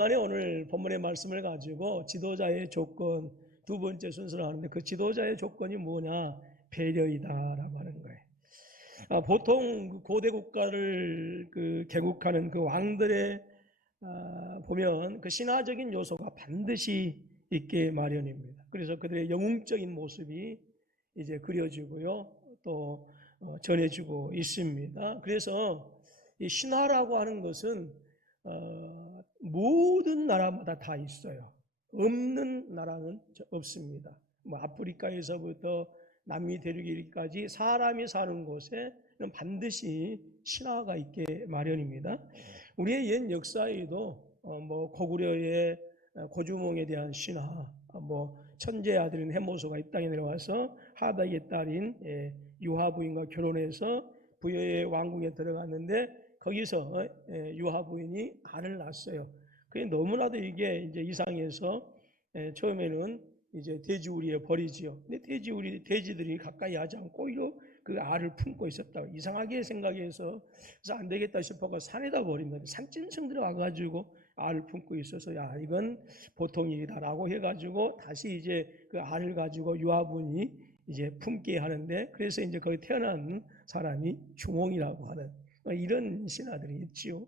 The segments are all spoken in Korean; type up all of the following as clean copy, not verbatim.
오늘 본문의 말씀을 가지고 지도자의 조건 두 번째 순서를 하는데, 그 지도자의 조건이 뭐냐? 배려이다라고 하는 거예요. 보통 고대 국가를 개국하는 그 왕들의 보면 그 신화적인 요소가 반드시 있게 마련입니다. 그래서 그들의 영웅적인 모습이 이제 그려지고요, 또 전해지고 있습니다. 그래서 이 신화라고 하는 것은 모든 나라마다 다 있어요. 없는 나라는 없습니다. 뭐 아프리카에서부터 남미 대륙까지 사람이 사는 곳에는 반드시 신화가 있게 마련입니다. 우리의 옛 역사에도 뭐 고구려의 고주몽에 대한 신화, 뭐 천재의 아들인 해모소가 이 땅에 내려와서 하닥의 딸인 유하 부인과 결혼해서 부여의 왕궁에 들어갔는데 거기서 유하 부인이 알을 낳았어요. 그게 너무나도 이게 이제 이상해서 처음에는 이제 돼지우리에 버리지요. 근데 돼지들이 가까이 하지 않고 오히려 그 알을 품고 있었다. 이상하게 생각해서 그래서 안 되겠다 싶어가 산에다 버립니다. 산짐승들이 와가지고 알을 품고 있어서 야, 이건 보통 일이다라고 해가지고 다시 이제 그 알을 가지고 유아분이 이제 품게 하는데, 그래서 이제 거기 태어난 사람이 주몽이라고 하는 이런 신화들이 있지요.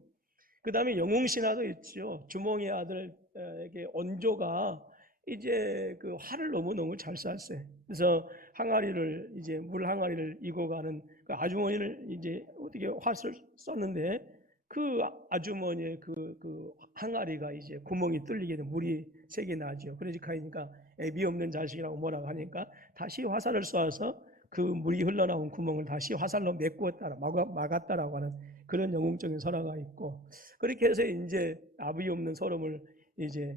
그 다음에 영웅 신화도 있죠. 주몽의 아들에게 온조가 이제 그 활을 너무너무 잘 쐈어요. 그래서 항아리를 이제 물 항아리를 이고 가는 그 아주머니를 이제 어떻게 활을 쐈는데 그 아주머니의 그 항아리가 이제 구멍이 뚫리게 되면 물이 새게 나죠. 그러니까 애비 없는 자식이라고 뭐라고 하니까 다시 화살을 쏘아서 그 물이 흘러나온 구멍을 다시 화살로 메꾸었다, 막았다라고 하는 그런 영웅적인 설화가 있고, 그렇게 해서 이제 아비 없는 소름을 이제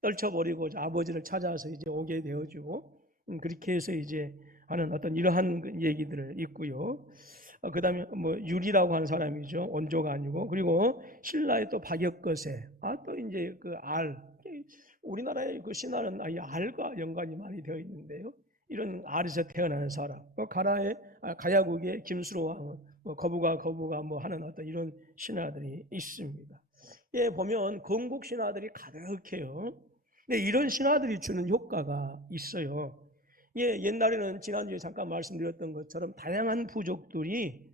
떨쳐버리고 아버지를 찾아서 이제 오게 되어주고, 그렇게 해서 이제 하는 어떤 이러한 얘기들을 있고요. 그 다음에 뭐 유리라고 하는 사람이죠. 온조가 아니고. 그리고 신라의 또 박역거세. 또 이제 그 알. 우리나라의 그 신화는 아예 알과 연관이 많이 되어 있는데요. 이런 알에서 태어나는 사람. 가나의 가야국의 김수로왕, 거부가 뭐 하는 어떤 이런 신화들이 있습니다. 예, 보면 건국 신화들이 가득해요. 근데 이런 신화들이 주는 효과가 있어요. 예, 옛날에는 지난주에 잠깐 말씀드렸던 것처럼 다양한 부족들이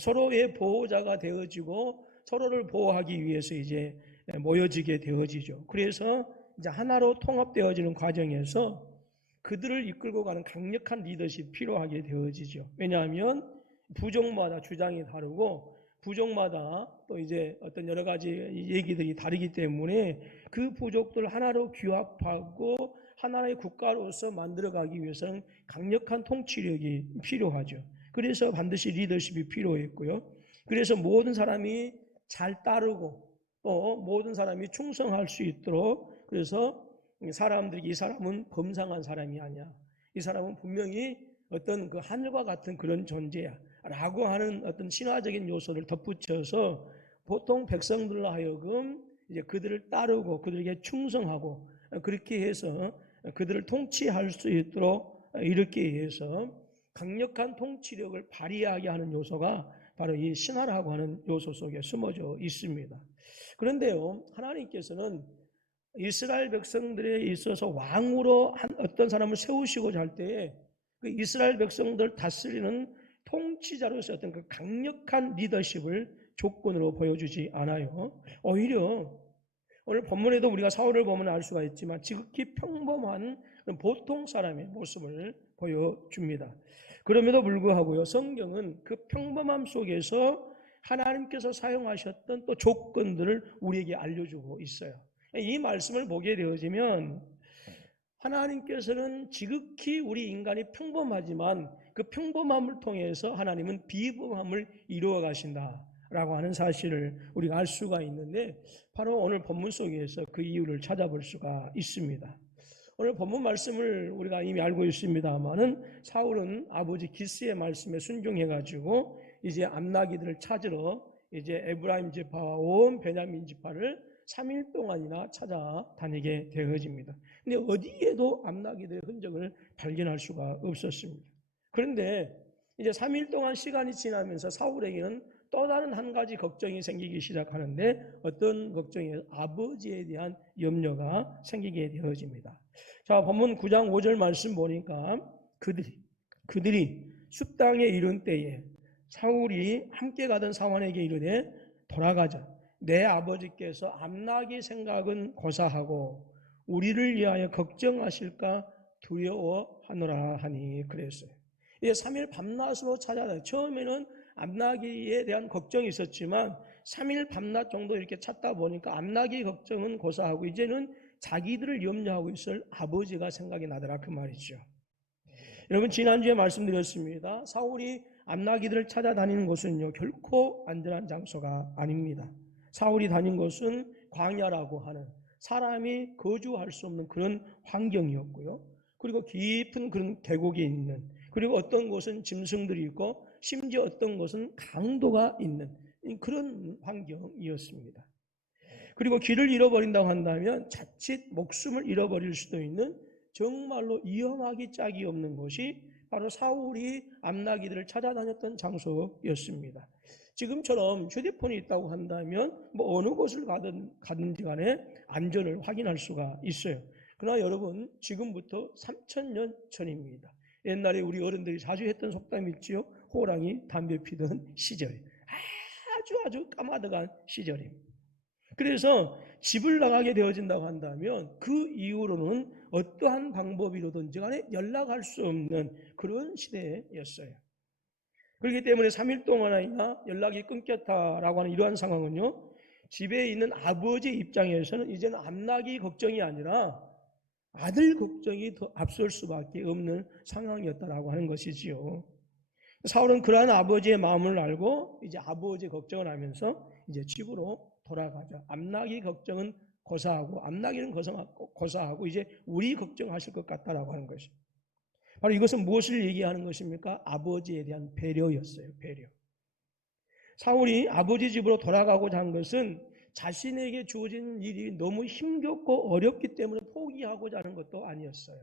서로의 보호자가 되어지고 서로를 보호하기 위해서 이제 모여지게 되어지죠. 그래서 이제 하나로 통합되어지는 과정에서 그들을 이끌고 가는 강력한 리더십이 필요하게 되어지죠. 왜냐하면 부족마다 주장이 다르고 부족마다 또 이제 어떤 여러 가지 얘기들이 다르기 때문에 그 부족들 하나로 규합하고 하나의 국가로서 만들어가기 위해서는 강력한 통치력이 필요하죠. 그래서 반드시 리더십이 필요했고요. 그래서 모든 사람이 잘 따르고 또 모든 사람이 충성할 수 있도록, 그래서 사람들이 이 사람은 범상한 사람이 아니야, 이 사람은 분명히 어떤 그 하늘과 같은 그런 존재야 라고 하는 어떤 신화적인 요소를 덧붙여서 보통 백성들로 하여금 이제 그들을 따르고 그들에게 충성하고 그렇게 해서 그들을 통치할 수 있도록 이렇게 해서 강력한 통치력을 발휘하게 하는 요소가 바로 이 신화라고 하는 요소 속에 숨어져 있습니다. 그런데요, 하나님께서는 이스라엘 백성들에 있어서 왕으로 어떤 사람을 세우시고자 할 때에 그 이스라엘 백성들 다스리는 통치자로서 어떤 그 강력한 리더십을 조건으로 보여주지 않아요. 오히려 오늘 본문에도 우리가 사울을 보면 알 수가 있지만 지극히 평범한 보통 사람의 모습을 보여줍니다. 그럼에도 불구하고요, 성경은 그 평범함 속에서 하나님께서 사용하셨던 또 조건들을 우리에게 알려주고 있어요. 이 말씀을 보게 되어지면 하나님께서는 지극히 우리 인간이 평범하지만 그 평범함을 통해서 하나님은 비범함을 이루어 가신다라고 하는 사실을 우리가 알 수가 있는데, 바로 오늘 본문 속에서 그 이유를 찾아볼 수가 있습니다. 오늘 본문 말씀을 우리가 이미 알고 있습니다만은 사울은 아버지 기스의 말씀에 순종해가지고 이제 암나기들을 찾으러 이제 에브라임 지파와 온 베냐민 지파를 3일 동안이나 찾아다니게 되어집니다. 근데 어디에도 암나기들의 흔적을 발견할 수가 없었습니다. 그런데 이제 3일 동안 시간이 지나면서 사울에게는 또 다른 한 가지 걱정이 생기기 시작하는데 어떤 걱정이 아버지에 대한 염려가 생기게 되어집니다. 자, 본문 9장 5절 말씀 보니까 그들이 숲 땅에 이른 때에 사울이 함께 가던 사환에게 이르되 돌아가자. 내 아버지께서 암나기 생각은 고사하고 우리를 위하여 걱정하실까 두려워하노라 하니 그랬어요. 이게 3일 밤낮으로 찾아다. 처음에는 암나기에 대한 걱정이 있었지만 3일 밤낮 정도 이렇게 찾다 보니까 암나기 걱정은 고사하고 이제는 자기들을 염려하고 있을 아버지가 생각이 나더라 그 말이죠. 여러분 지난주에 말씀드렸습니다. 사울이 암나기들을 찾아다니는 곳은요 결코 안전한 장소가 아닙니다. 사울이 다닌 곳은 광야라고 하는 사람이 거주할 수 없는 그런 환경이었고요. 그리고 깊은 그런 계곡이 있는, 그리고 어떤 곳은 짐승들이 있고 심지어 어떤 곳은 강도가 있는 그런 환경이었습니다. 그리고 길을 잃어버린다고 한다면 자칫 목숨을 잃어버릴 수도 있는 정말로 위험하기 짝이 없는 곳이 바로 사울이 암나기들을 찾아다녔던 장소였습니다. 지금처럼 휴대폰이 있다고 한다면 뭐 어느 곳을 가든지 간에 안전을 확인할 수가 있어요. 그러나 여러분 지금부터 3000년 전입니다. 옛날에 우리 어른들이 자주 했던 속담이 있지요. 호랑이 담배 피던 시절. 아주 까마득한 시절입니다. 그래서 집을 나가게 되어진다고 한다면 그 이후로는 어떠한 방법이로든지 간에 연락할 수 없는 그런 시대였어요. 그렇기 때문에 3일 동안이나 연락이 끊겼다라고 하는 이러한 상황은요, 집에 있는 아버지 입장에서는 이제는 암나기 걱정이 아니라 아들 걱정이 더 앞설 수밖에 없는 상황이었다라고 하는 것이지요. 사울은 그러한 아버지의 마음을 알고 이제 아버지 걱정을 하면서 이제 집으로 돌아가죠. 암나기 걱정은 고사하고 암나기는 고사하고 이제 우리 걱정하실 것 같다라고 하는 것입니다. 바로 이것은 무엇을 얘기하는 것입니까? 아버지에 대한 배려였어요. 배려. 사울이 아버지 집으로 돌아가고자 한 것은 자신에게 주어진 일이 너무 힘겹고 어렵기 때문에 포기하고자 하는 것도 아니었어요.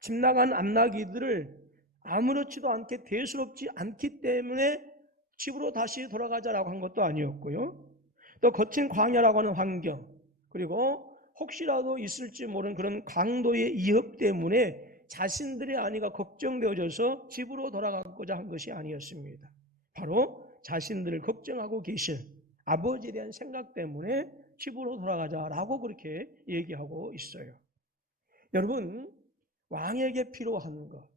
집 나간 암나기들을 아무렇지도 않게 대수롭지 않기 때문에 집으로 다시 돌아가자라고 한 것도 아니었고요. 또 거친 광야라고 하는 환경, 그리고 혹시라도 있을지 모르는 그런 강도의 위협 때문에 자신들의 안위가 걱정되어져서 집으로 돌아가고자 한 것이 아니었습니다. 바로 자신들을 걱정하고 계신 아버지에 대한 생각 때문에 집으로 돌아가자라고 그렇게 얘기하고 있어요. 여러분, 왕에게 필요한 것,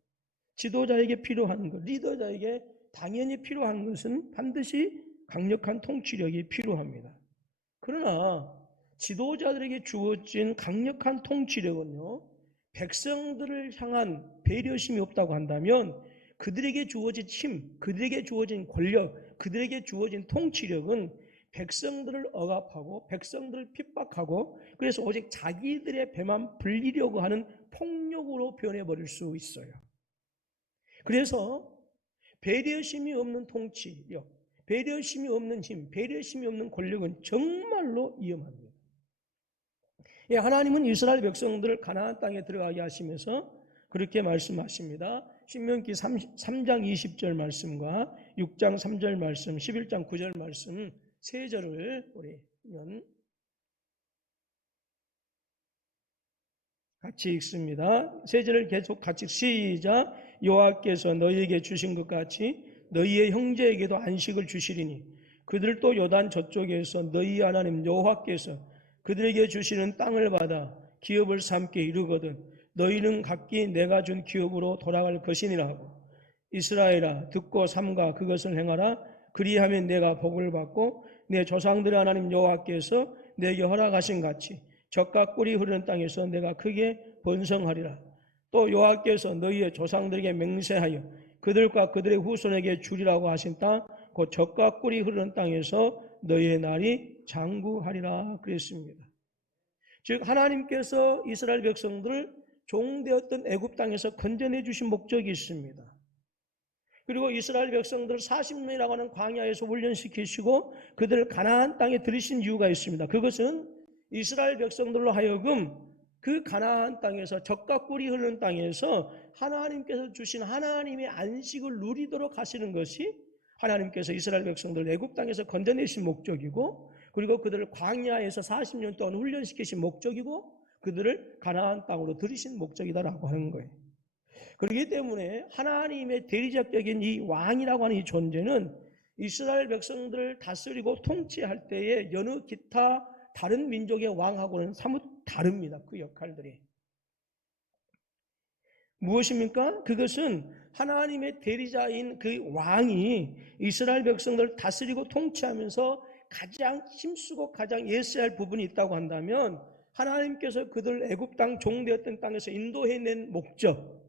지도자에게 필요한 것, 리더자에게 당연히 필요한 것은 반드시 강력한 통치력이 필요합니다. 그러나 지도자들에게 주어진 강력한 통치력은요, 백성들을 향한 배려심이 없다고 한다면 그들에게 주어진 힘, 그들에게 주어진 권력, 그들에게 주어진 통치력은 백성들을 억압하고 백성들을 핍박하고 그래서 오직 자기들의 배만 불리려고 하는 폭력으로 변해버릴 수 있어요. 그래서 배려심이 없는 통치력, 배려심이 없는 힘, 배려심이 없는 권력은 정말로 위험합니다. 하나님은 이스라엘 백성들을 가나안 땅에 들어가게 하시면서 그렇게 말씀하십니다. 신명기 3장 20절 말씀과 6장 3절 말씀, 11장 9절 말씀 세 절을 우리는 같이 읽습니다. 세 절을 계속 같이 시작. 여호와께서 너희에게 주신 것 같이 너희의 형제에게도 안식을 주시리니 그들도 요단 저쪽에서 너희 하나님 여호와께서 그들에게 주시는 땅을 받아 기업을 삼게 이루거든 너희는 각기 내가 준 기업으로 돌아갈 것이니라 하고 이스라엘아 듣고 삼가 그것을 행하라. 그리하면 내가 복을 받고 내 조상들의 하나님 여호와께서 내게 허락하신 같이 젖과 꿀이 흐르는 땅에서 내가 크게 번성하리라. 또 여호와께서 너희의 조상들에게 맹세하여 그들과 그들의 후손에게 주리라고 하신 땅 곧 젖과 꿀이 흐르는 땅에서 너희의 날이 장구하리라 그랬습니다. 즉 하나님께서 이스라엘 백성들을 종되었던 애굽 땅에서 건져내 주신 목적이 있습니다. 그리고 이스라엘 백성들을 40년이라고 하는 광야에서 훈련시키시고 그들을 가나안 땅에 들이신 이유가 있습니다. 그것은 이스라엘 백성들로 하여금 그 가나안 땅에서 젖과 꿀이 흐르는 땅에서 하나님께서 주신 하나님의 안식을 누리도록 하시는 것이 하나님께서 이스라엘 백성들을 애굽 땅에서 건져내신 목적이고, 그리고 그들을 광야에서 40년 동안 훈련시키신 목적이고, 그들을 가나안 땅으로 들이신 목적이다라고 하는 거예요. 그렇기 때문에 하나님의 대리자격인 이 왕이라고 하는 이 존재는 이스라엘 백성들을 다스리고 통치할 때에 여느 기타 다른 민족의 왕하고는 사뭇 다릅니다. 그 역할들이. 무엇입니까? 그것은 하나님의 대리자인 그 왕이 이스라엘 백성들을 다스리고 통치하면서 가장 힘쓰고 가장 예스해야 할 부분이 있다고 한다면, 하나님께서 그들 애굽 땅 종되었던 땅에서 인도해낸 목적,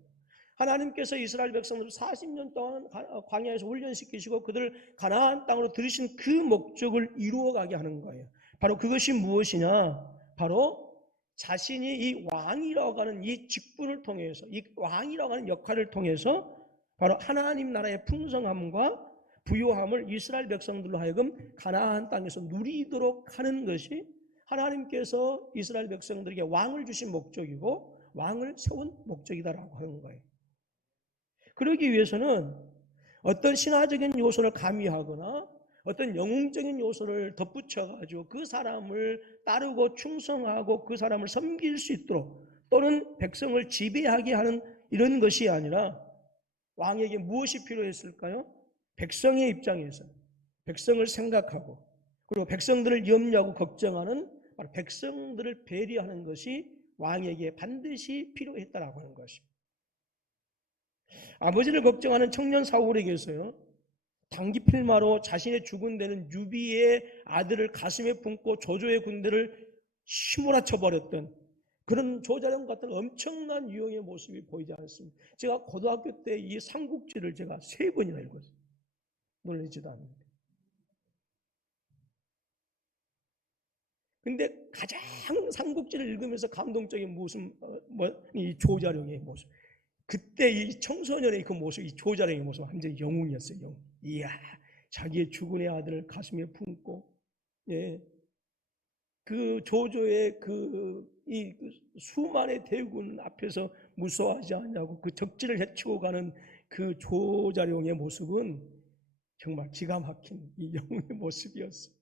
하나님께서 이스라엘 백성들을 40년 동안 광야에서 훈련시키시고 그들을 가나안 땅으로 들이신 그 목적을 이루어가게 하는 거예요. 바로 그것이 무엇이냐? 바로 자신이 이 왕이라고 하는 이 직분을 통해서, 이 왕이라고 하는 역할을 통해서 바로 하나님 나라의 풍성함과 부요함을 이스라엘 백성들로 하여금 가나안 땅에서 누리도록 하는 것이 하나님께서 이스라엘 백성들에게 왕을 주신 목적이고 왕을 세운 목적이다라고 하는 거예요. 그러기 위해서는 어떤 신화적인 요소를 가미하거나 어떤 영웅적인 요소를 덧붙여가지고 그 사람을 따르고 충성하고 그 사람을 섬길 수 있도록, 또는 백성을 지배하게 하는 이런 것이 아니라, 왕에게 무엇이 필요했을까요? 백성의 입장에서 백성을 생각하고, 그리고 백성들을 염려하고 걱정하는, 바로 백성들을 배려하는 것이 왕에게 반드시 필요했다라고 하는 것입니다. 아버지를 걱정하는 청년 사울에게서요, 단기 필마로 자신의 죽은 데는 유비의 아들을 가슴에 품고 조조의 군대를 휘몰아쳐 버렸던 그런 조자룡 같은 엄청난 유형의 모습이 보이지 않습니다. 제가 고등학교 때 이 삼국지를 제가 3번이나 읽었어요. 놀라지도 않는데. 근데 가장 삼국지를 읽으면서 감동적인 모습, 이 조자룡의 모습. 그때 이 청소년의 그 모습, 이 조자룡의 모습, 완전히 영웅이었어요. 영웅. 이야, 자기의 죽은 애 아들을 가슴에 품고, 예, 그 조조의 이 수만의 대군 앞에서 무서워하지 않냐고 그 적지를 헤치고 가는 그 조자룡의 모습은 정말 기가 막힌 이 영웅의 모습이었어요.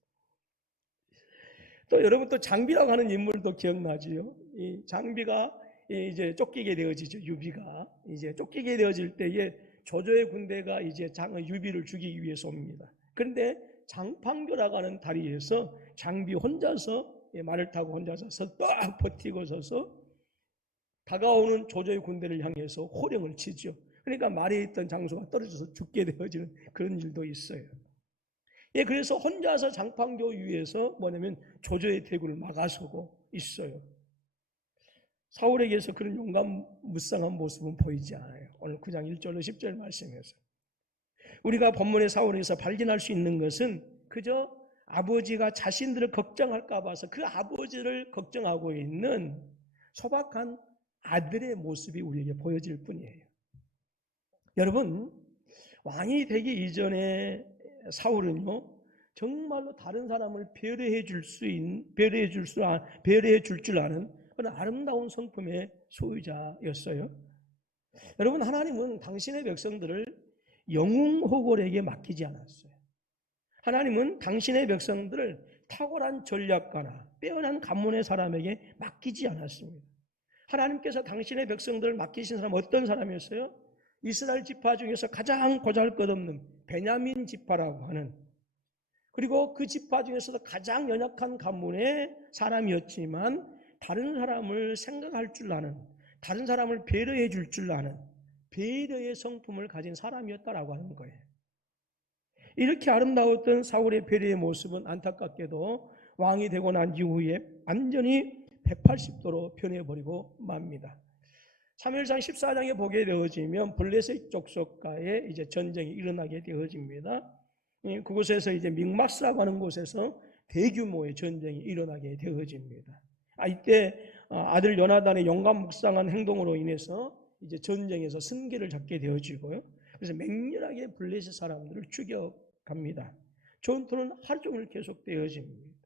또 여러분, 또 장비라고 하는 인물도 기억나지요? 이 장비가 이제 쫓기게 되어지죠. 유비가 이제 쫓기게 되어질 때에 조조의 군대가 이제 유비를 죽이기 위해서 옵니다. 그런데 장판교라고 하는 다리에서 장비 혼자서 말을 타고 혼자서 딱 버티고 서서 다가오는 조조의 군대를 향해서 호령을 치죠. 그러니까 말에 있던 장소가 떨어져서 죽게 되어지는 그런 일도 있어요. 예, 그래서 혼자서 장판교 위에서 뭐냐면 조조의 대군을 막아서고 있어요. 사울에게서 그런 용감 무쌍한 모습은 보이지 않아요. 오늘 9장 1절로 10절 말씀에서 우리가 본문의 사울에서 발견할 수 있는 것은 그저 아버지가 자신들을 걱정할까 봐서 그 아버지를 걱정하고 있는 소박한 아들의 모습이 우리에게 보여질 뿐이에요. 여러분, 왕이 되기 이전에 사울은요, 정말로 다른 사람을 배려해 줄 줄 아는 그런 아름다운 성품의 소유자였어요. 여러분, 하나님은 당신의 백성들을 영웅호걸에게 맡기지 않았어요. 하나님은 당신의 백성들을 탁월한 전략가나 빼어난 가문의 사람에게 맡기지 않았습니다. 하나님께서 당신의 백성들을 맡기신 사람은 어떤 사람이었어요? 이스라엘 지파 중에서 가장 보잘것없는 베냐민 지파라고 하는, 그리고 그 지파 중에서도 가장 연약한 가문의 사람이었지만 다른 사람을 생각할 줄 아는, 다른 사람을 배려해 줄 줄 아는 배려의 성품을 가진 사람이었다라고 하는 거예요. 이렇게 아름다웠던 사울의 배려의 모습은 안타깝게도 왕이 되고 난 이후에 완전히 180도로 변해버리고 맙니다. 사무엘상 14장에 보게 되어지면 블레셋 족속과의 이제 전쟁이 일어나게 되어집니다. 그곳에서 이제 믹마스라고 하는 곳에서 대규모의 전쟁이 일어나게 되어집니다. 이때 아들 요나단의 용감 묵상한 행동으로 인해서 이제 전쟁에서 승기를 잡게 되어지고요. 그래서 맹렬하게 블레셋 사람들을 죽여갑니다. 전투는 하루 종일 계속되어집니다.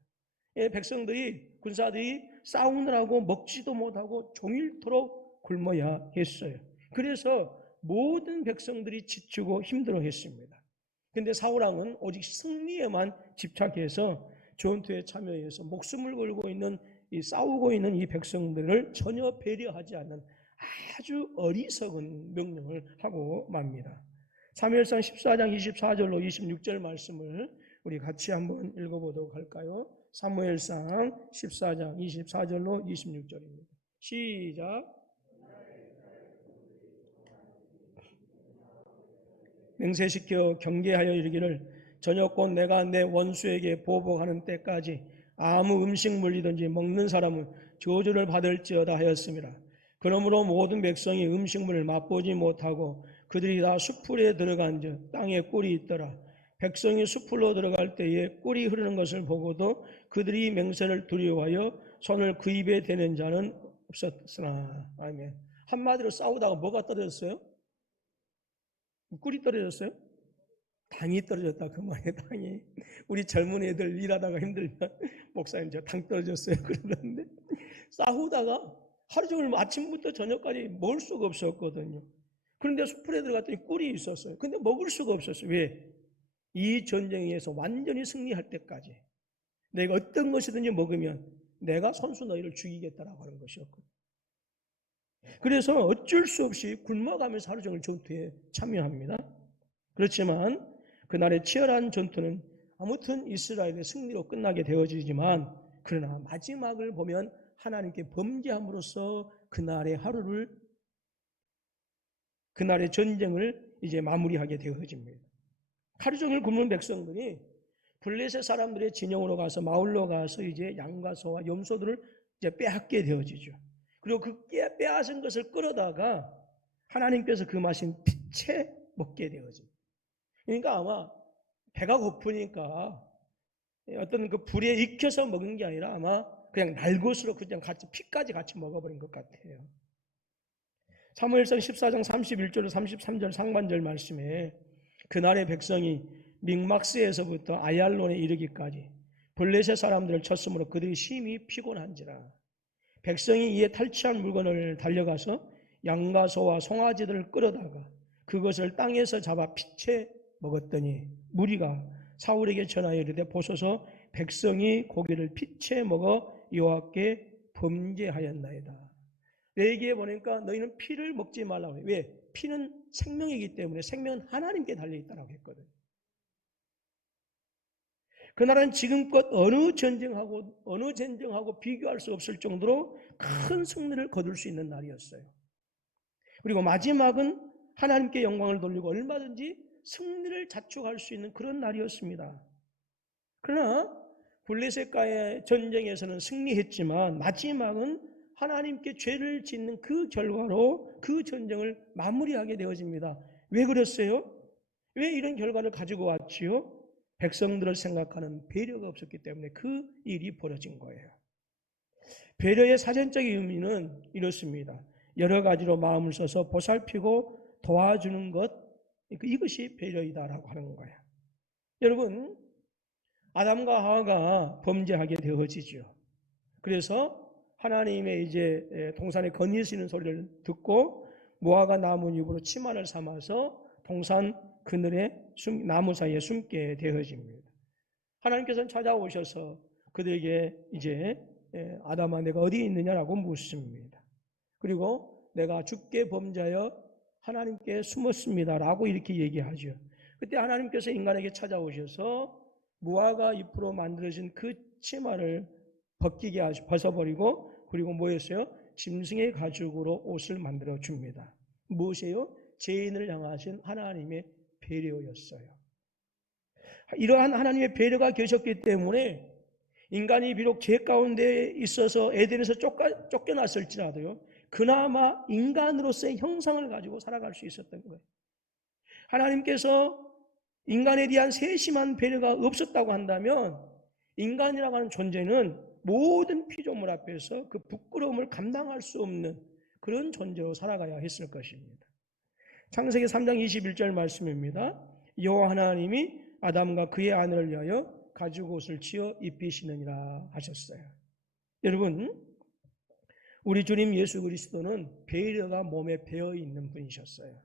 백성들이, 군사들이 싸우느라고 먹지도 못하고 종일토록 굶어야 했어요. 그래서 모든 백성들이 지치고 힘들어했습니다. 근데 사울왕은 오직 승리에만 집착해서 전투에 참여해서 목숨을 걸고 있는 싸우고 있는 이 백성들을 전혀 배려하지 않는 아주 어리석은 명령을 하고 맙니다. 사무엘상 14장 24절로 26절 말씀을 우리 같이 한번 읽어보도록 할까요? 사무엘상 14장 24절로 26절입니다. 시작. 맹세시켜 경계하여 이르기를 저녁곧 내가 내 원수에게 보복하는 때까지 아무 음식 물리든지 먹는 사람은 저주를 받을지어다 하였습니다. 그러므로 모든 백성이 음식물을 맛보지 못하고 그들이 다 수풀에 들어간즉 땅에 꿀이 있더라. 백성이 수풀로 들어갈 때에 꿀이 흐르는 것을 보고도 그들이 맹세를 두려워하여 손을 그 입에 대는 자는 없었으나. 아멘. 한마디로 싸우다가 뭐가 떨어졌어요? 꿀이 떨어졌어요? 당이 떨어졌다. 그만해, 당이. 우리 젊은 애들 일하다가 힘들면 목사님 저 당 떨어졌어요 그러는데 싸우다가 하루 종일 아침부터 저녁까지 먹을 수가 없었거든요. 그런데 숲풀에 들어갔더니 꿀이 있었어요. 근데 먹을 수가 없었어요. 왜? 이 전쟁에서 완전히 승리할 때까지 내가 어떤 것이든지 먹으면 내가 선수 너희를 죽이겠다라고 하는 것이었거든요. 그래서 어쩔 수 없이 굶어가면서 하루 종일 전투에 참여합니다. 그렇지만 그날의 치열한 전투는 아무튼 이스라엘의 승리로 끝나게 되어지지만 그러나 마지막을 보면 하나님께 범죄함으로써 그날의 전쟁을 이제 마무리하게 되어집니다. 하루 종일 굶는 백성들이 블레셋 사람들의 진영으로 가서 마을로 가서 이제 양과 소와 염소들을 이제 빼앗게 되어지죠. 그리고 그 빼앗은 것을 끌어다가 하나님께서 그 마신 피채 먹게 되어집니다. 그러니까 아마 배가 고프니까 어떤 그 불에 익혀서 먹은 게 아니라 아마 그냥 날것으로 그냥 같이 피까지 같이 먹어버린 것 같아요. 사무엘상 14장 31절 33절 상반절 말씀에 그날의 백성이 믹막스에서부터 아얄론에 이르기까지 블레셋 사람들을 쳤으므로 그들이 심히 피곤한지라. 백성이 이에 탈취한 물건을 달려가서 양과 소와 송아지들을 끌어다가 그것을 땅에서 잡아 피채 먹었더니 무리가 사울에게 전하여 이르되 보소서 백성이 고기를 피채 먹어 여호와께 범죄하였나이다. 레위기에 보니까 너희는 피를 먹지 말라고 해요. 왜? 피는 생명이기 때문에 생명은 하나님께 달려있다고 했거든요. 그 나라는 지금껏 어느 전쟁하고 비교할 수 없을 정도로 큰 승리를 거둘 수 있는 날이었어요. 그리고 마지막은 하나님께 영광을 돌리고 얼마든지 승리를 자축할 수 있는 그런 날이었습니다. 그러나 블레셋과의 전쟁에서는 승리했지만 마지막은 하나님께 죄를 짓는 그 결과로 그 전쟁을 마무리하게 되어집니다. 왜 그랬어요? 왜 이런 결과를 가지고 왔지요? 백성들을 생각하는 배려가 없었기 때문에 그 일이 벌어진 거예요. 배려의 사전적인 의미는 이렇습니다. 여러 가지로 마음을 써서 보살피고 도와주는 것, 이것이 배려이다라고 하는 거예요. 여러분, 아담과 하와가 범죄하게 되어지죠. 그래서 하나님의 이제 동산에 거니시는 소리를 듣고 모아가 나무 잎으로 치마를 삼아서 동산 그늘에 나무 사이에 숨게 되어집니다. 하나님께서는 찾아오셔서 그들에게 이제 아담아 내가 어디 있느냐라고 묻습니다. 그리고 내가 주께 범죄하여 하나님께 숨었습니다라고 이렇게 얘기하죠. 그때 하나님께서 인간에게 찾아오셔서 무화과 잎으로 만들어진 그 치마를 벗어버리고 그리고 뭐였어요? 짐승의 가죽으로 옷을 만들어 줍니다. 무엇이에요? 죄인을 향하신 하나님의 배려였어요. 이러한 하나님의 배려가 계셨기 때문에 인간이 비록 죄 가운데 있어서 에덴에서 쫓겨났을지라도요, 그나마 인간으로서의 형상을 가지고 살아갈 수 있었던 거예요. 하나님께서 인간에 대한 세심한 배려가 없었다고 한다면 인간이라고 하는 존재는 모든 피조물 앞에서 그 부끄러움을 감당할 수 없는 그런 존재로 살아가야 했을 것입니다. 창세기 3장 21절 말씀입니다. 여호와 하나님이 아담과 그의 아내를 위하여 가죽 옷을 지어 입히시느니라 하셨어요. 여러분, 우리 주님 예수 그리스도는 배려가 몸에 배어 있는 분이셨어요.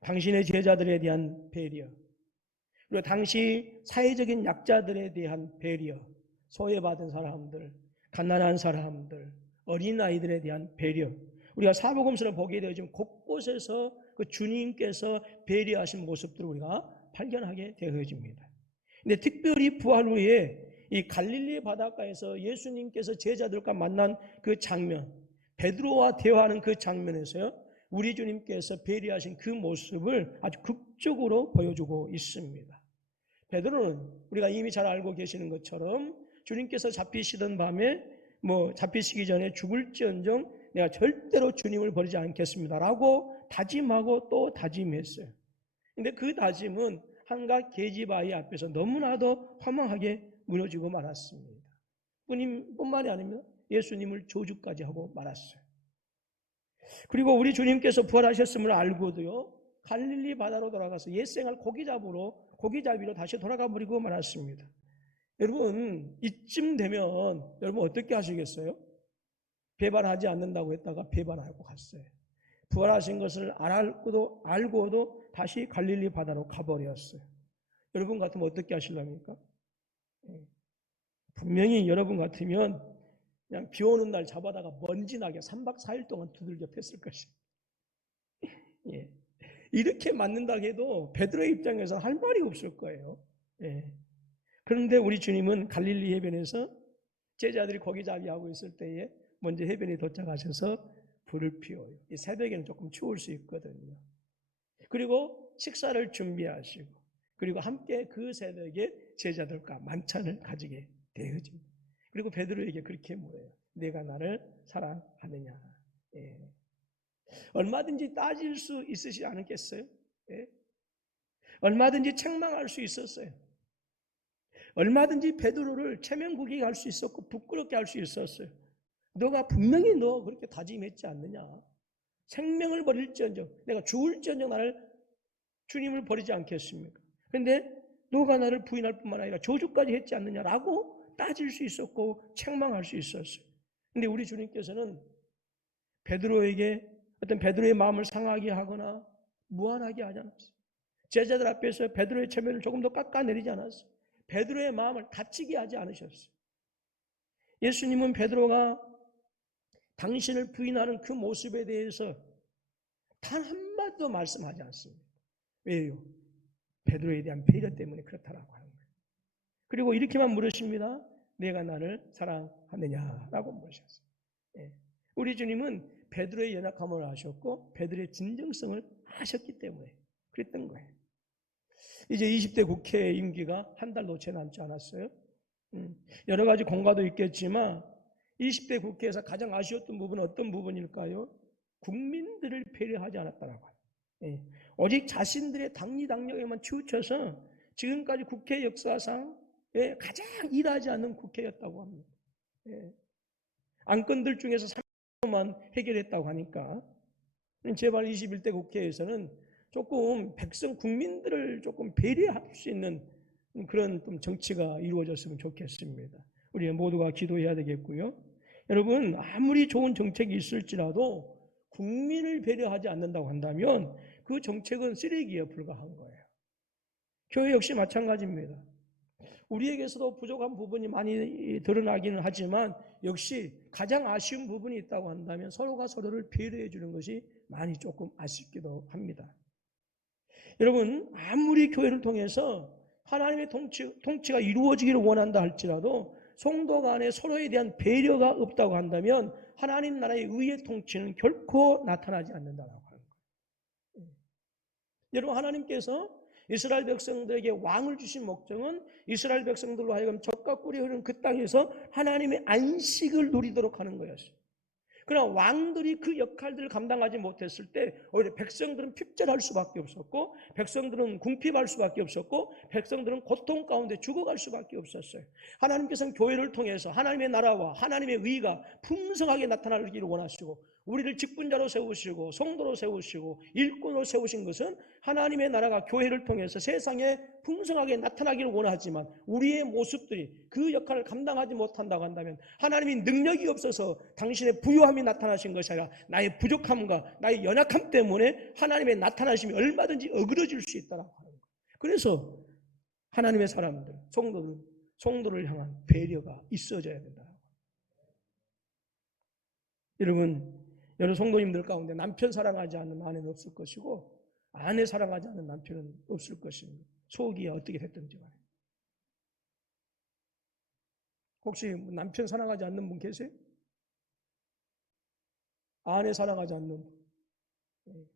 당신의 제자들에 대한 배려, 그리고 당시 사회적인 약자들에 대한 배려, 소외받은 사람들, 가난한 사람들, 어린아이들에 대한 배려. 우리가 사복음서를 보게 되어 지금 곳곳에서 그 주님께서 배려하신 모습들을 우리가 발견하게 되어집니다. 근데 특별히 부활 후에 이 갈릴리 바닷가에서 예수님께서 제자들과 만난 그 장면, 베드로와 대화하는 그 장면에서요, 우리 주님께서 배려하신 그 모습을 아주 극적으로 보여주고 있습니다. 베드로는 우리가 이미 잘 알고 계시는 것처럼 주님께서 잡히시던 밤에 잡히시기 전에 죽을지언정 내가 절대로 주님을 버리지 않겠습니다라고 다짐하고 또 다짐했어요. 근데 그 다짐은 한갓 계집아이 앞에서 너무나도 허망하게 무너지고 말았습니다. 뿐만이 아니라 예수님을 저주까지 하고 말았어요. 그리고 우리 주님께서 부활하셨음을 알고도요, 갈릴리 바다로 돌아가서 옛생활 고기잡이로 다시 돌아가 버리고 말았습니다. 여러분, 이쯤 되면 여러분 어떻게 하시겠어요? 배반하지 않는다고 했다가 배반하고 갔어요. 부활하신 것을 알고도 다시 갈릴리 바다로 가버렸어요. 여러분 같으면 어떻게 하실랍니까? 분명히 여러분 같으면 그냥 비 오는 날 잡아다가 먼지 나게 3박 4일 동안 두들겨 팼을 것이에요. 예. 이렇게 맞는다고 해도 베드로의 입장에서 할 말이 없을 거예요. 예. 그런데 우리 주님은 갈릴리 해변에서 제자들이 고기잡이하고 있을 때에 먼저 해변에 도착하셔서 불을 피워요. 이 새벽에는 조금 추울 수 있거든요. 그리고 식사를 준비하시고, 그리고 함께 그 새벽에 제자들과 만찬을 가지게 되어집니다. 그리고 베드로에게 그렇게 물어요. 내가 나를 사랑하느냐? 예. 얼마든지 따질 수 있으시지 않겠어요? 예. 얼마든지 책망할 수 있었어요. 얼마든지 베드로를 체면구기게 할 수 있었고 부끄럽게 할 수 있었어요. 너가 분명히 너 그렇게 다짐했지 않느냐? 생명을 버릴지언정, 내가 죽을지언정 나를 주님을 버리지 않겠습니까? 그런데 너가 나를 부인할 뿐만 아니라 저주까지 했지 않느냐라고 따질 수 있었고 책망할 수 있었어요. 그런데 우리 주님께서는 베드로의 마음을 상하게 하거나 무안하게 하지 않았어요. 제자들 앞에서 베드로의 체면을 조금 더 깎아내리지 않았어요. 베드로의 마음을 다치게 하지 않으셨어요. 예수님은 베드로가 당신을 부인하는 그 모습에 대해서 단 한마디도 말씀하지 않습니다. 왜요? 베드로에 대한 배려 때문에 그렇다라고 하는 거예요. 그리고 이렇게만 물으십니다. 내가 나를 사랑하느냐라고 물으셨어요. 예. 우리 주님은 베드로의 연약함을 아셨고 베드로의 진정성을 아셨기 때문에 그랬던 거예요. 이제 20대 국회 임기가 한 달도 채 남지 않았어요. 여러 가지 공과도 있겠지만 20대 국회에서 가장 아쉬웠던 부분은 어떤 부분일까요? 국민들을 배려하지 않았다라고 해요. 예. 오직 자신들의 당리당략에만 치우쳐서 지금까지 국회 역사상 가장 일하지 않는 국회였다고 합니다. 예. 안건들 중에서 3%만 해결했다고 하니까 제발 21대 국회에서는 조금 국민들을 조금 배려할 수 있는 그런 좀 정치가 이루어졌으면 좋겠습니다. 우리 모두가 기도해야 되겠고요. 여러분, 아무리 좋은 정책이 있을지라도 국민을 배려하지 않는다고 한다면 그 정책은 쓰레기에 불과한 거예요. 교회 역시 마찬가지입니다. 우리에게서도 부족한 부분이 많이 드러나기는 하지만 역시 가장 아쉬운 부분이 있다고 한다면 서로가 서로를 배려해 주는 것이 많이 조금 아쉽기도 합니다. 여러분, 아무리 교회를 통해서 하나님의 통치가 이루어지기를 원한다 할지라도 성도 간에 서로에 대한 배려가 없다고 한다면 하나님 나라의 의의 통치는 결코 나타나지 않는다고 하는 거예요. 여러분, 하나님께서 이스라엘 백성들에게 왕을 주신 목적은 이스라엘 백성들로 하여금 젖과 꿀이 흐르는 그 땅에서 하나님의 안식을 누리도록 하는 거였어요. 그러나 왕들이 그 역할들을 감당하지 못했을 때 오히려 백성들은 핍절할 수밖에 없었고 백성들은 궁핍할 수밖에 없었고 백성들은 고통 가운데 죽어갈 수밖에 없었어요. 하나님께서는 교회를 통해서 하나님의 나라와 하나님의 의가 풍성하게 나타나기를 원하시고 우리를 직분자로 세우시고 성도로 세우시고 일꾼으로 세우신 것은 하나님의 나라가 교회를 통해서 세상에 풍성하게 나타나기를 원하지만 우리의 모습들이 그 역할을 감당하지 못한다고 한다면 하나님이 능력이 없어서 당신의 부유함이 나타나신 것이 아니라 나의 부족함과 나의 연약함 때문에 하나님의 나타나심이 얼마든지 어그러질 수 있다고 하는 거예요. 그래서 하나님의 사람들, 성도를 향한 배려가 있어져야 된다. 여러분 성도님들 가운데 남편 사랑하지 않는 아내는 없을 것이고 아내 사랑하지 않는 남편은 없을 것입니다. 속이 어떻게 됐든지 간에. 혹시 남편 사랑하지 않는 분 계세요? 아내 사랑하지 않는 분?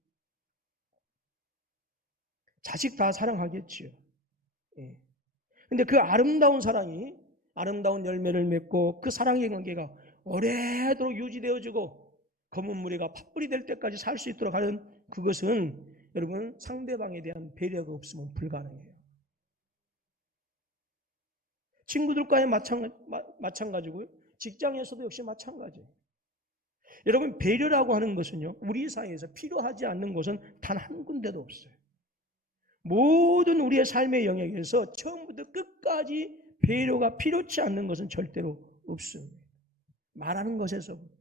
자식 다 사랑하겠지요. 근데 그 아름다운 사랑이 아름다운 열매를 맺고 그 사랑의 관계가 오래도록 유지되어지고 검은 무리가 팥불이 될 때까지 살 수 있도록 하는 그것은 여러분 상대방에 대한 배려가 없으면 불가능해요. 친구들과의 마찬가지고요. 직장에서도 역시 마찬가지예요. 여러분 배려라고 하는 것은요. 우리 사회에서 필요하지 않는 것은 단 한 군데도 없어요. 모든 우리의 삶의 영역에서 처음부터 끝까지 배려가 필요치 않는 것은 절대로 없습니다. 말하는 것에서부터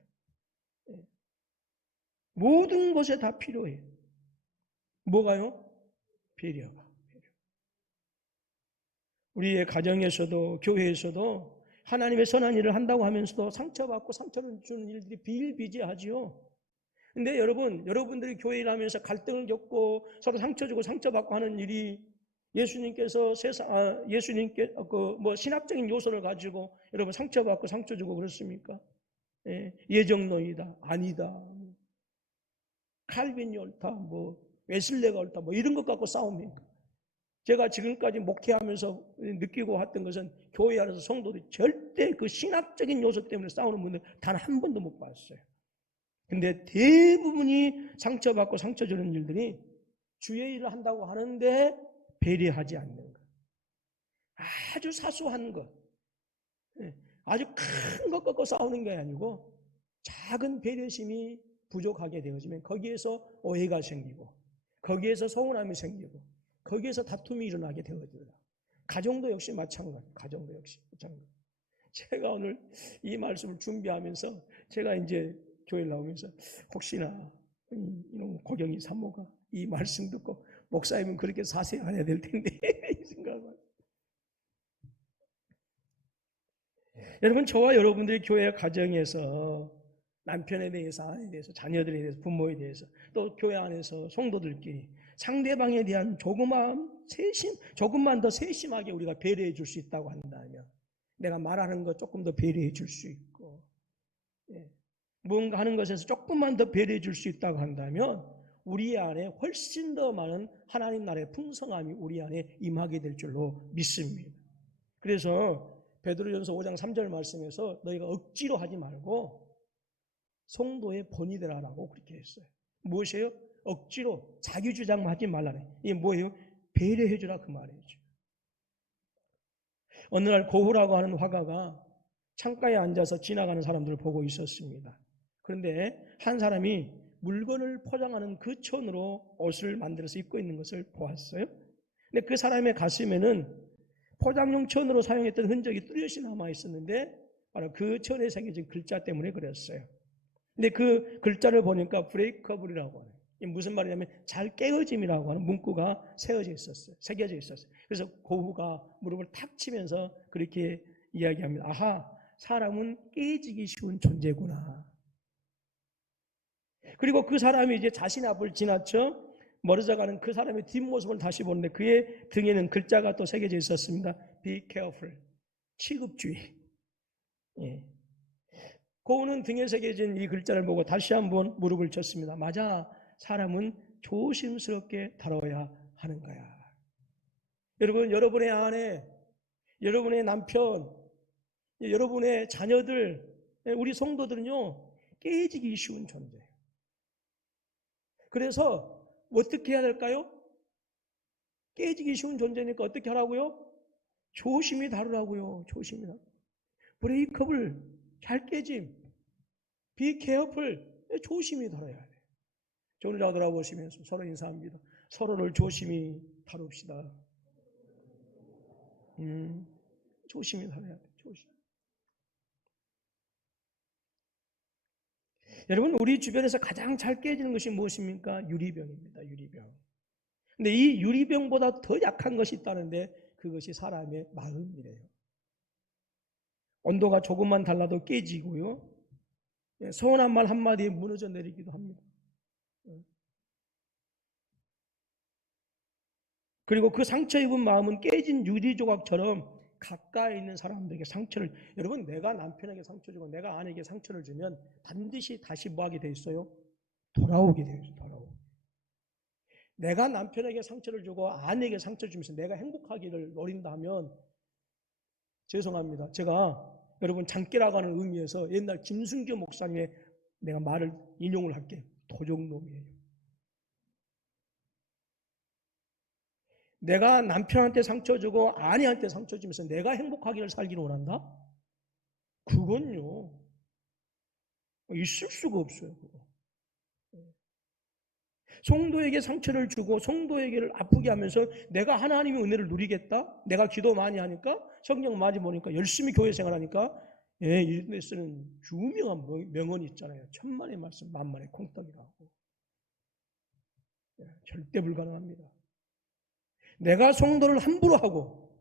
모든 것에 다 필요해요. 뭐가요? 배려가. 우리의 가정에서도 교회에서도 하나님의 선한 일을 한다고 하면서도 상처받고 상처를 주는 일들이 비일비재하지요. 근데 여러분들이 교회를 하면서 갈등을 겪고 서로 상처 주고 상처받고 하는 일이 예수님께서 신학적인 요소를 가지고 여러분 상처받고 상처 주고 그렇습니까? 예정론이다, 아니다, 칼빈이 옳다, 웨슬레가 옳다, 이런 것 갖고 싸웁니까? 제가 지금까지 목회하면서 느끼고 왔던 것은 교회 안에서 성도들이 절대 그 신학적인 요소 때문에 싸우는 분들 단 한 번도 못 봤어요. 근데 대부분이 상처받고 상처 주는 일들이 주의 일을 한다고 하는데 배려하지 않는 것. 아주 사소한 것. 아주 큰 것 갖고 싸우는 게 아니고 작은 배려심이 부족하게 되어지면 거기에서 오해가 생기고 거기에서 서운함이 생기고 거기에서 다툼이 일어나게 되어집니다. 가정도 역시 마찬가지. 제가 오늘 이 말씀을 준비하면서 제가 이제 교회를 나오면서 혹시나 이놈 고경이 사모가 이 말씀 듣고 목사님은 그렇게 자세히 안 해야 될 텐데 이 생각을. 여러분 저와 여러분들이 교회 가정에서 남편에 대해서 아내에 대해서 자녀들에 대해서 부모에 대해서 또 교회 안에서 성도들끼리 상대방에 대한 조금만 더 세심하게 우리가 배려해 줄 수 있다고 한다면 내가 말하는 것 조금 더 배려해 줄 수 있고 무언가 하는 것에서 조금만 더 배려해 줄 수 있다고 한다면 우리 안에 훨씬 더 많은 하나님 나라의 풍성함이 우리 안에 임하게 될 줄로 믿습니다. 그래서 베드로전서 5장 3절 말씀에서 너희가 억지로 하지 말고 성도의 본이 되라라고 그렇게 했어요. 무엇이에요? 억지로 자기 주장만 하지 말라네. 이게 뭐예요? 배려해 주라 그 말이죠. 어느 날 고후라고 하는 화가가 창가에 앉아서 지나가는 사람들을 보고 있었습니다. 그런데 한 사람이 물건을 포장하는 그 천으로 옷을 만들어서 입고 있는 것을 보았어요. 근데 그 사람의 가슴에는 포장용 천으로 사용했던 흔적이 뚜렷이 남아 있었는데 바로 그 천에 새겨진 글자 때문에 그랬어요. 근데 그 글자를 보니까 브레이커블이라고 하는, 무슨 말이냐면 잘 깨어짐이라고 하는 문구가 새겨져 있었어요. 그래서 고후가 무릎을 탁 치면서 그렇게 이야기합니다. 아하, 사람은 깨지기 쉬운 존재구나. 그리고 그 사람이 이제 자신의 앞을 지나쳐 멀어져 가는 그 사람의 뒷모습을 다시 보는데 그의 등에는 글자가 또 새겨져 있었습니다. Be careful. 취급주의. 고우는 등에 새겨진 이 글자를 보고 다시 한번 무릎을 쳤습니다. 맞아, 사람은 조심스럽게 다뤄야 하는 거야. 여러분, 여러분의 아내, 여러분의 남편, 여러분의 자녀들, 우리 성도들은요, 깨지기 쉬운 존재예요. 그래서 어떻게 해야 될까요? 깨지기 쉬운 존재니까 어떻게 하라고요? 조심히 다루라고요. 조심히 다루. 브레이크업을 잘 깨짐. Be careful. 조심히 다뤄야 돼. 저를 돌아보시면서 서로 인사합니다. 서로를 조심히 다룹시다. 조심히 다뤄야 돼. 조심. 여러분, 우리 주변에서 가장 잘 깨지는 것이 무엇입니까? 유리병입니다. 유리병. 근데 이 유리병보다 더 약한 것이 있다는데 그것이 사람의 마음이래요. 온도가 조금만 달라도 깨지고요. 서운한 말 한마디에 무너져 내리기도 합니다. 그리고 그 상처 입은 마음은 깨진 유리 조각처럼 가까이 있는 사람들에게 상처를, 여러분, 내가 남편에게 상처 주고 내가 아내에게 상처를 주면 반드시 다시 뭐 하게 돼 있어요? 돌아오게 되어 있어요. 돌아오게. 내가 남편에게 상처를 주고 아내에게 상처를 주면서 내가 행복하기를 노린다면, 죄송합니다. 제가 여러분 장기라고 하는 의미에서 옛날 김순교 목사님의 내가 말을 인용을 할게요. 도적놈이에요. 내가 남편한테 상처 주고 아내한테 상처 주면서 내가 행복하기를 살기를 원한다? 그건요, 있을 수가 없어요. 그거. 성도에게 상처를 주고 성도에게를 아프게 하면서 내가 하나님의 은혜를 누리겠다? 내가 기도 많이 하니까, 성경 많이 보니까, 열심히 교회 생활하니까, 이런 데 쓰는 유명한 명언이 있잖아요. 천만의 말씀 만만의 콩떡이라고. 절대 불가능합니다. 내가 성도를 함부로 하고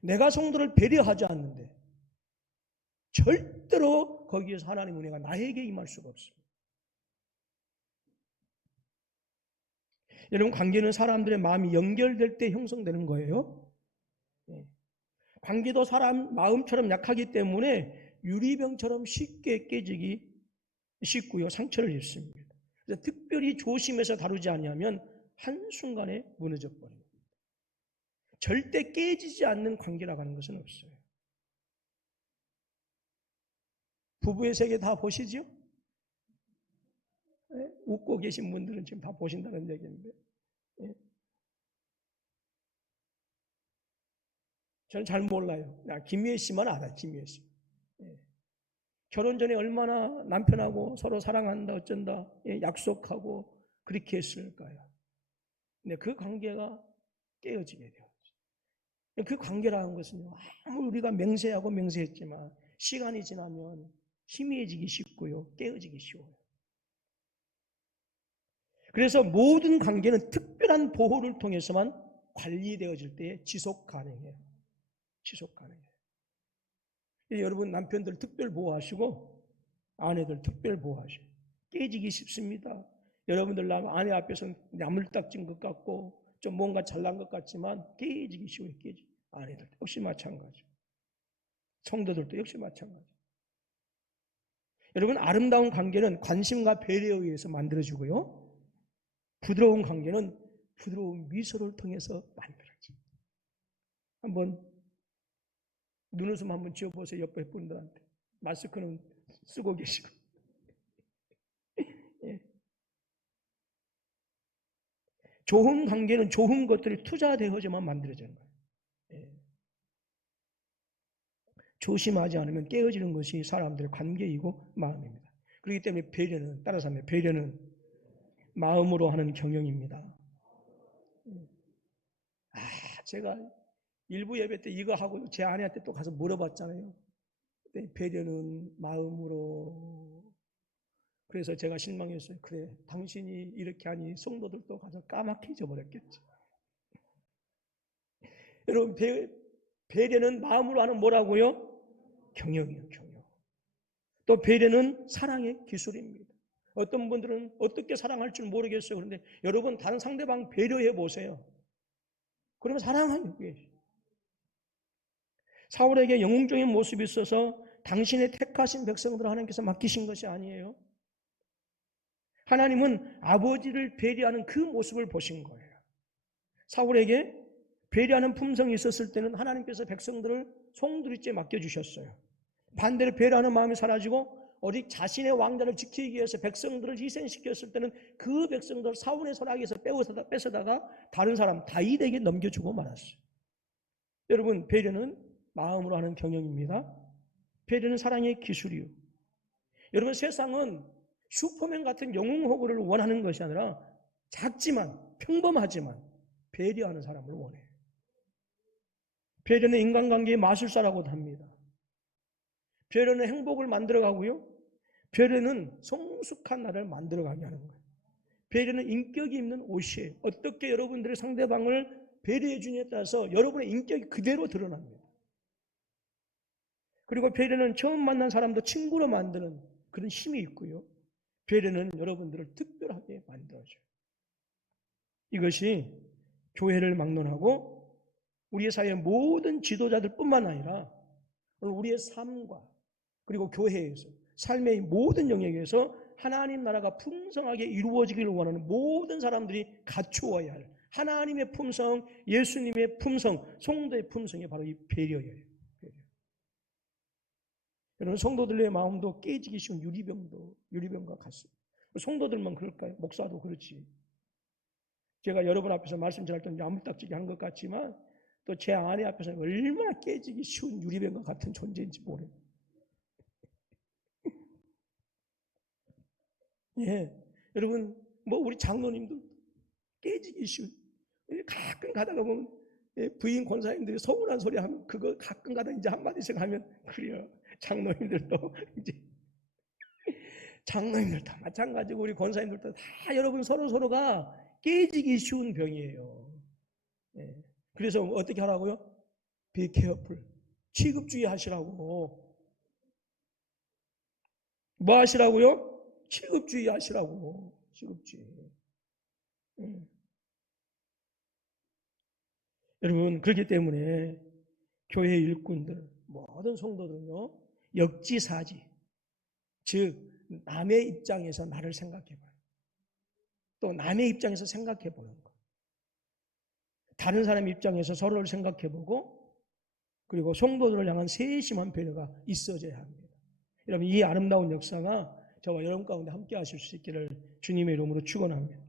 내가 성도를 배려하지 않는데 절대로 거기에서 하나님의 은혜가 나에게 임할 수가 없습니다. 여러분, 관계는 사람들의 마음이 연결될 때 형성되는 거예요. 관계도 사람 마음처럼 약하기 때문에 유리병처럼 쉽게 깨지기 쉽고요. 상처를 입습니다. 그래서 특별히 조심해서 다루지 않으면 한순간에 무너져 버립니다. 절대 깨지지 않는 관계라고 하는 것은 없어요. 부부의 세계 다 보시죠? 웃고 계신 분들은 지금 다 보신다는 얘기인데, 저는 잘 몰라요. 김미애 씨만 알아요. 김미애 씨. 결혼 전에 얼마나 남편하고 서로 사랑한다 어쩐다 약속하고 그렇게 했을까요? 근데 그 관계가 깨어지게 돼요. 그 관계라는 것은요, 아무리 우리가 맹세하고 맹세했지만 시간이 지나면 희미해지기 쉽고요, 깨어지기 쉬워요. 그래서 모든 관계는 특별한 보호를 통해서만 관리되어질 때 지속 가능해요. 지속 가능해요. 여러분, 남편들 특별 보호하시고 아내들 특별 보호하시고. 깨지기 쉽습니다. 여러분들 아내 앞에서는 야물딱진 것 같고 좀 뭔가 잘난 것 같지만 깨지기 쉬워요. 깨지. 아내들도 역시 마찬가지. 성도들도 역시 마찬가지. 여러분, 아름다운 관계는 관심과 배려에 의해서 만들어지고요, 부드러운 관계는 부드러운 미소를 통해서 만들어져요. 한번 눈웃음 한번 지어보세요. 옆에 분들한테. 마스크는 쓰고 계시고. 예. 좋은 관계는 좋은 것들이 투자되어야만 만들어지는 거예요. 예. 조심하지 않으면 깨어지는 것이 사람들의 관계이고 마음입니다. 그렇기 때문에 배려는, 따라서 하면 배려는 마음으로 하는 경영입니다. 제가 일부 예배 때 이거 하고 제 아내한테 또 가서 물어봤잖아요. 배려는 마음으로. 그래서 제가 실망했어요. 그래, 당신이 이렇게 하니 성도들도 가서 까맣게 잊어버렸겠지. 여러분, 배려는 마음으로 하는 뭐라고요? 경영이에요, 경영. 또 배려는 사랑의 기술입니다. 어떤 분들은 어떻게 사랑할 줄 모르겠어요. 그런데 여러분, 다른 상대방 배려해 보세요. 그러면 사랑하는 거예요. 사울에게 영웅적인 모습이 있어서 당신의 택하신 백성들을 하나님께서 맡기신 것이 아니에요. 하나님은 아버지를 배려하는 그 모습을 보신 거예요. 사울에게 배려하는 품성이 있었을 때는 하나님께서 백성들을 송두리째 맡겨주셨어요. 반대로 배려하는 마음이 사라지고 오직 자신의 왕자를 지키기 위해서 백성들을 희생시켰을 때는 그 백성들을 사울의 손아귀에서 뺏어다가 다른 사람 다윗에게 넘겨주고 말았어요. 여러분, 배려는 마음으로 하는 경영입니다. 배려는 사랑의 기술이요. 여러분, 세상은 슈퍼맨 같은 영웅 호구를 원하는 것이 아니라 작지만 평범하지만 배려하는 사람을 원해요. 배려는 인간관계의 마술사라고도 합니다. 배려는 행복을 만들어가고요, 배려는 성숙한 나를 만들어가게 하는 거예요. 배려는 인격이 있는 옷이에요. 어떻게 여러분들의 상대방을 배려해 주냐에 따라서 여러분의 인격이 그대로 드러납니다. 그리고 배려는 처음 만난 사람도 친구로 만드는 그런 힘이 있고요. 배려는 여러분들을 특별하게 만들어줘요. 이것이 교회를 막론하고 우리 사회의 모든 지도자들뿐만 아니라 우리의 삶과 그리고 교회에서 삶의 모든 영역에서 하나님 나라가 풍성하게 이루어지기를 원하는 모든 사람들이 갖추어야 할 하나님의 품성, 예수님의 품성, 성도의 품성이 바로 이 배려예요. 배려. 여러분 성도들의 마음도 깨지기 쉬운 유리병과 같습니다. 성도들만 그럴까요? 목사도 그렇지. 제가 여러분 앞에서 말씀 전할 때는 야무딱지게 하는 것 같지만 또 제 아내 앞에서는 얼마나 깨지기 쉬운 유리병과 같은 존재인지 모르요. 예, 여러분 뭐 우리 장로님도 깨지기 쉬운. 가끔 가다가 보면 부인 권사님들이 서운한 소리 하면 그거 가끔 가다 이제 한마디씩 하면 그래요. 장로님들도 이제 장로님들도 마찬가지고 우리 권사님들도 다 여러분 서로가 깨지기 쉬운 병이에요. 예. 그래서 어떻게 하라고요? Be careful. 취급주의 하시라고. 뭐 하시라고요? 취급주의 하시라고. 취급주의. 여러분 그렇기 때문에 교회 일꾼들 모든 성도들은요 역지사지 즉 남의 입장에서 나를 생각해봐요. 또 남의 입장에서 생각해보는 거. 다른 사람 입장에서 서로를 생각해보고 그리고 성도들을 향한 세심한 배려가 있어져야 합니다. 여러분 이 아름다운 역사가 저와 여러분 가운데 함께 하실 수 있기를 주님의 이름으로 축원합니다.